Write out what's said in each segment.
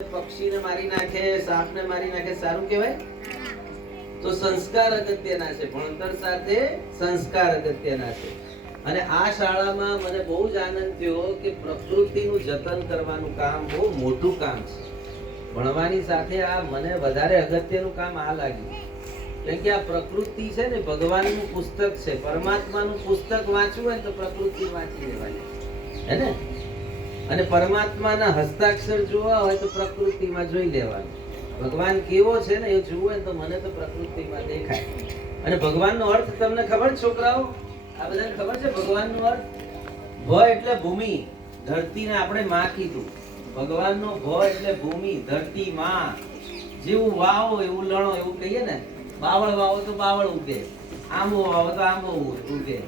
પક્ષીને મારી નાખે, સાપને મારી નાખે, સારું કહેવાય? તો સંસ્કાર અગત્યના છે. ભણતર સાથે સંસ્કાર અગત્યના છે. અને આ શાળામાં મને બહુ જ આનંદ થયો કે પ્રકૃતિનું જતન કરવાનું કામ બહુ મોટું કામ છે. ભણવાની સાથે આ મને વધારે અગત્યનું કામ આ લાગ્યું. કેમ કે આ પ્રકૃતિ છે ને ભગવાનનું પુસ્તક છે. પરમાત્માનું પુસ્તક વાંચવું હોય તો પ્રકૃતિ વાંચી લેવાની, હે ને? અને પરમાત્માના હસ્તાક્ષર જોવા હોય તો પ્રકૃતિમાં જોઈ લેવાનું. ભગવાન કેવો છે ને એ જોવું હોય તો મને તો પ્રકૃતિમાં દેખાય. અને ભગવાનનો અર્થ તમને ખબર છોકરાઓ? આ બધાને ખબર છે ભગવાનનો અર્થ? ભ એટલે ભૂમિ, ધરતીને આપણે માં કીધું. ભગવાનનો ભ એટલે ભૂમિ, ધરતી, માં. જેવું વાવો એવું લણો, એવું કહીએ ને. બાવળ વાવો તો બાવળ ઉગે, આંબો વાવો તો આંબો ઉગે.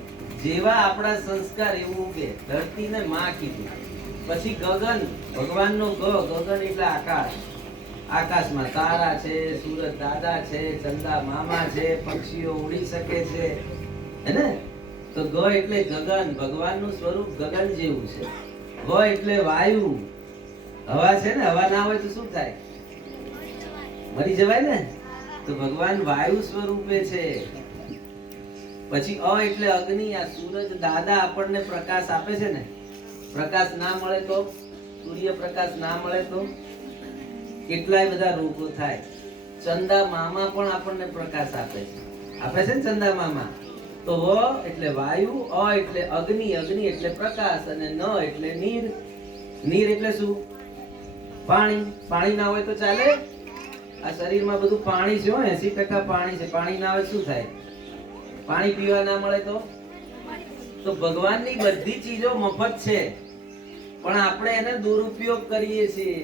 જેવા આપણા સંસ્કાર એવું ઉગે. ધરતીને માં કીધું. પછી ગગન, ભગવાનનો ગગન એટલે આકાશ. આકાશમાં તારા છે, સૂરજ દાદા છે, ચંદા મામા છે, પક્ષીઓ ઉડી શકે છે, હે ને? તો ગ એટલે ગગન, ભગવાનનું સ્વરૂપ ગગન જેવું છે. વ એટલે વાયુ, હવા છે ને, હવા ના હોય તો શું થાય? મરી જવાય ને. તો ભગવાન વાયુ સ્વરૂપે છે. પછી અ એટલે અગ્નિ, આ સૂરજ દાદા આપણને પ્રકાશ આપે છે ને. પ્રકાશ ના મળે તો, સૂર્ય પ્રકાશ ના મળે તો કેટલાય બધા રોગો થાય. ચંદા મામા પણ આપણને પ્રકાશ આપે છે ને ચંદા મામા. તો વ એટલે વાયુ, અ એટલે અગ્નિ, અગ્નિ એટલે પ્રકાશ, અને ન એટલે નીર. નીર એટલે શું? પાણી. પાણી ના હોય તો ચાલે? આ શરીરમાં બધું પાણી છે, 80% પાણી છે. પાણી ના હોય શું થાય? પાણી પીવા ના મળે તો ભગવાનની બધી ચીજો મફત છે, પણ આપણે એને દુરુપયોગ કરીએ છીએ.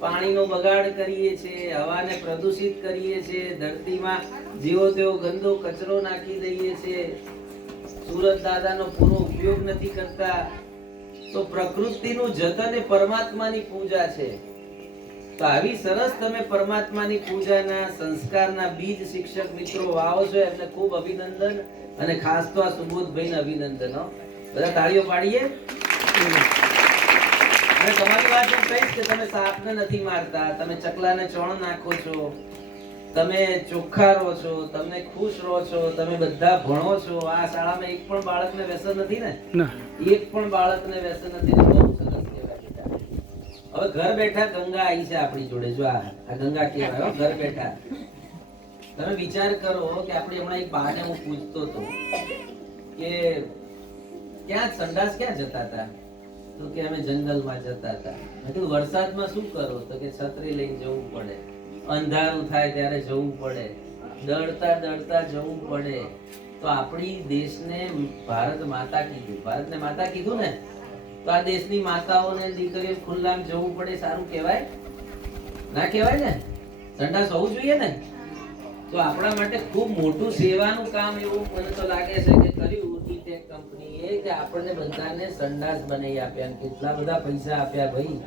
પાણીનો બગાડ કરીએ છીએ, હવાને પ્રદૂષિત કરીએ છીએ, ધરતીમાં જેવો તેવો ગંદો કચરો નાખી દઈએ છીએ, સૂરજ દાદાનો પૂરો ઉપયોગ નથી કરતા. તો પ્રકૃતિનું જતન એ પરમાત્માની પૂજા છે. તો આવી સરસ તમે પરમાત્માની પૂજાના સંસ્કારના બીજ શિક્ષક મિત્રો વાવો છો, એમને ખૂબ અભિનંદન. અને ખાસ તો આ સુબોધભાઈને અભિનંદન. બધા તાળીઓ પાડીએ. અને તમારી વાત એમ કહીશ કે તમે સાપને નથી મારતા, તમે ચકલાને ચણ નાખો છો, તમે ચોખ્ખા રહો છો, તમે ખુશ રહો છો, તમે બધા ભણો છો. આ શાળામાં એક પણ બાળકને વ્યસન નથી ને? એક પણ બાળકને વ્યસન નથી. બહુ સરસ કહેવાય. હવે ઘર બેઠા ગંગા આવી છે આપણી જોડે. જો આ ગંગા કહેવાય, ઘર બેઠા. તમે વિચાર કરો કે આપણે હમણાં એક બાને હું પૂછતો હતો કે ક્યાં સંડાસ ક્યાં જતા હતા? તો કે અમે જંગલમાં જતા હતા. મેં કીધું વરસાદમાં શું કરો? તો કે છત્રી લઈને જવું પડે, અંધારું થાય ત્યારે જવું પડે, દળતા દળતા જવું પડે. તો આપણી દેશને ભારત માતા કીધું. ભારતને માતા કીધું ને, તો આ દેશની માતાઓને દીકરીઓ ખુલ્લામ જવું પડે. સારું કહેવાય? ના કહેવાય ને? સંડાસ હોવું જોઈએ ને? તો આપણા માટે ખૂબ મોટું સેવાનું કામ એવું મને તો લાગે છે કે કર્યું ઈટેક કંપનીએ, કે આપણને બધાને સંડાસ બનાવી આપ્યા. કેટલા બધા પૈસા આપ્યા ભાઈ.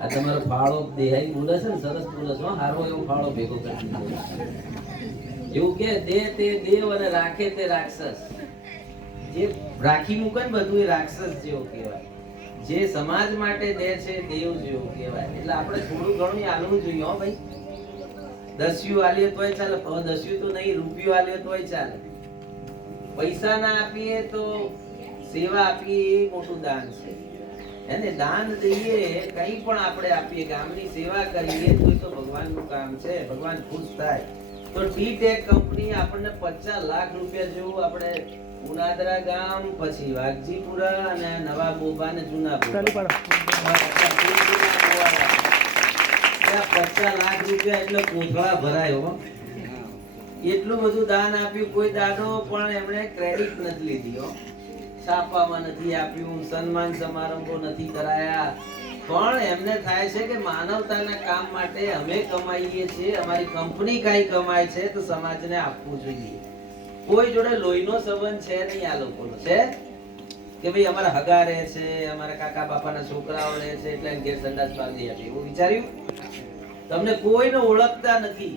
આ તમારો ફાળો દેહાઈ બોલે છે ને, સરસ બોલે છે. હારો એવો ફાળો ભેગો કરી દીધો. એવું કે દે તે દેવ અને રાખે તે રાક્ષસ. જે રાખી મૂકે ને બધું એ રાક્ષસ જેવો કહેવાય. જે સમાજ માટે દે છે દેવ જેવો કહેવાય. એટલે આપણે થોડું ઘણું આલવું જોઈએ. હો ભાઈ, દસ્યું આલીએ તોય ચાલે, દસ્યું તો નહીં, રૂપિયો આલીએ તોય ચાલે. પૈસા ના આપીએ તો સેવા આપીએ એ મોટું દાન છે. એને દાન દઈએ, કંઈ પણ આપણે આપીએ, ગામની સેવા કરીએ તો ભગવાનનું કામ છે. ભગવાન ખુશ થાય. તો ટીટેક કંપની આપણને 50 લાખ રૂપિયા જેવું, આપણે ઉનાદરા ગામ, પછી વાઘજીપુરા અને નવા બોબા ને જૂના બોબા, 50 લાખ રૂપિયા એટલે કોથળા ભરાયો. એટલું બધું દાન આપ્યું. કોઈ દાડો પણ એમણે ક્રેડિટ નથી લીધી. છાપવામાં નથી આપ્યું, સન્માન સમારંભો નથી કરાયા. પણ એમને થાય છે કે માનવતાના કામ માટે અમે કમાઈએ છીએ, અમારી કંપની કાંઈ કમાય છે તો સમાજને આપવું જોઈએ. કોઈ જોડે લોહીનો સંબંધ છે નહીં આ લોકોનો. છે કે ભાઈ અમારા હગા રહે છે, અમારા કાકા બાપાના છોકરાઓ રહે છે એટલે ઘેર સંડાસ બાંધી આપીએ, એવું વિચાર્યું? તમને કોઈને ઓળખતા નથી,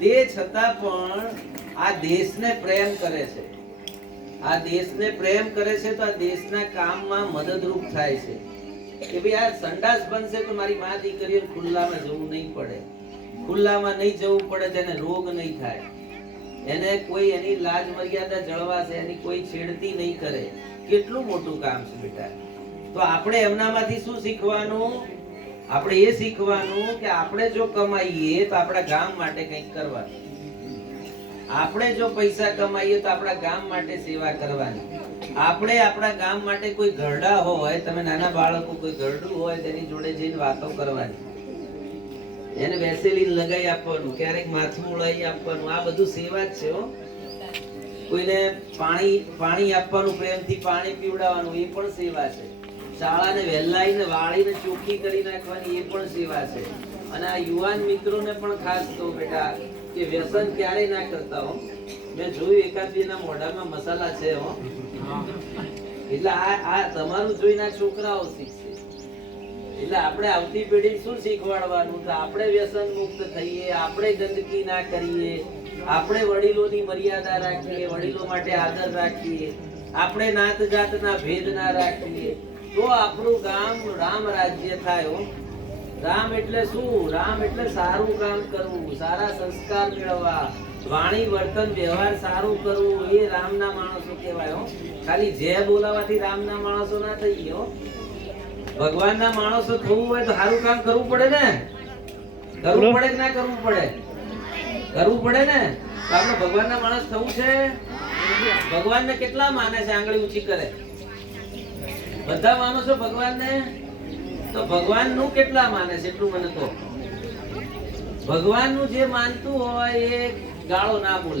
તે છતાં પણ આ દેશને પ્રેમ કરે છે. આ દેશને પ્રેમ કરે છે તો આ દેશના કામમાં મદદરૂપ થાય છે. કે ભાઈ આ સંડાસ બનશે તો મારી મા દીકરીઓ ખુલ્લામાં જવું નહીં પડે, ખુલ્લામાં નહીં જવું પડે, તેને રોગ નહીં થાય, એને કોઈ એની લાજ મર્યાદા જળવાશે, એની કોઈ છેડતી નહીં કરે. કેટલું મોટું કામ છે બેટા. તો આપણે એમનામાંથી શું શીખવાનું? આપણે એ શીખવાનું કે આપણે જો કમાઈએ તો આપણા ગામ માટે કંઈક કરવાનું, આપણે જો પૈસા કમાઈએ તો આપણા ગામ માટે સેવા કરવાની, આપણે આપણા ગામ માટે કોઈ ઘરડા હોય, તમે નાના બાળકો કોઈ ઘરડું હોય તેની જોડે જઈને વાતો કરવાની, એને વેસેલીન લગાઈ આપવાનું, ક્યારેક માથું ઉડાઈ આપવાનું, આ બધું સેવા જ છે હો. કોઈને પાણી આપવાનું, પ્રેમથી પાણી પીવડાવવાનું, એ પણ સેવા છે. શાળાને વહેલાઈને વાળીને ચોખ્ખી કરી નાખવાની, એ પણ સેવા છે. અને આ યુવાન મિત્રોને પણ ખાસ તો બેટા કે વ્યસન ક્યારે ના કરતા હો. મેં જોયું એકાદ બે ના મોઢામાં મસાલા છે હો, એટલે આ તમારું જોઈને આ છોકરાઓ શીખશે. એટલે આપણે આવતી પેઢી શું શીખવાડવાનું? તો આપણે વ્યસન મુક્ત થઈએ, આપણે ગંદકી ના કરીએ, આપણે વડીલોની મર્યાદા રાખીએ, વડીલો માટે આદર રાખીએ, આપણે નાત જાતના ભેદ ના રાખીએ, તો આપણું ગામ રામ રાજ્ય થાય. રામ એટલે શું? રામ એટલે સારું કામ કરવું, સારા સંસ્કાર મેળવવા, વાણી વર્તન વ્યવહાર સારું કરવું, એ રામના માણસો કહેવાય હો. ખાલી જય બોલાવાથી રામના માણસો ના થઈએ હો. ભગવાનના માણસો થવું હોય તો સારું કામ કરવું પડે ને. કરવું પડે કે ના કરવું પડે? કરવું પડે ને. તો આપણે ભગવાનના માણસ થવું છે. ભગવાનને કેટલા માને છે? આંગળી ઊંચી કરે. બધા માણસો ભગવાનને, તો ભગવાનનું કેટલા માને છે એટલું મને તો. ભગવાનનું જે માનતું હોય એ ગાળો ના બોલે.